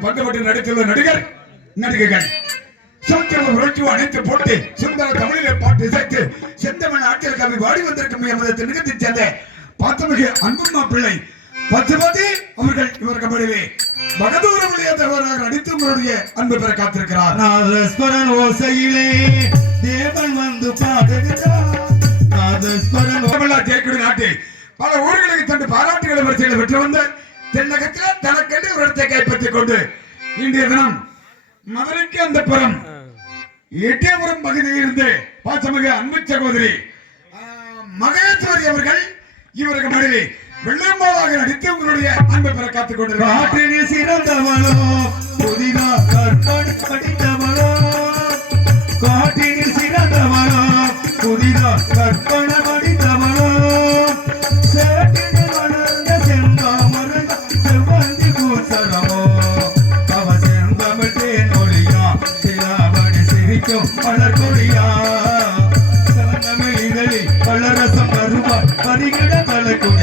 பங்குபட்டு நடித்துள்ள நடிகர் நடிகைகள். சமுத்திரம் புரட்சி அனைத்து போட்டு சுந்தர தமிழிலே பாட்டு இசைத்து செந்தமிழ் ஆட்சியர் கவி வாடி வந்திருக்கும் எமது திருநகத்தைச் சேர்ந்த பாத்தமிகு அன்புமா பிள்ளை பசுபதி அவர்கள் இவர் கபடியிலே பகதூர விளையாட்டவராக நடித்து உங்களுடைய அன்பு பெற காத்திருக்கிறார். நாதஸ்வரன் ஓசையிலே தேவன் வந்து பாடுகிறார். நாதஸ்வரன் ஓ- தமிழ்நாடு ஜெயக்குடி நாட்டில் பல ஊர்களுக்கு தந்து பாராட்டுகளை வரிசையில் பெற்று வந்த தென்னகத்தில் தனக்கென்று ஒரு இடத்தை கைப்பற்றிக் கொண்டு இன்றைய தினம் மதுரைக்கு அந்த புறம் எட்டியபுரம் பகுதியில் இருந்து பாசமிகு அன்பு சகோதரி மகேஸ்வரி அவர்கள் இவருக்கு மடிலே வெள்ளமாலாக நடித்து உங்களுடைய அன்பை பெற காத்துக் கொண்டிருக்கிறார். காற்றினில் சிறந்தவளோ புதிதா கற்பனை படித்தவளோ காற்றினில் சிறந்தவளோ புதிதா கற்பனை படித்தவளோ பறிக்கும் மலர் கொடியா சிறந்த இதழில் பலரசம் அருவா பறிகிட பலக்கும்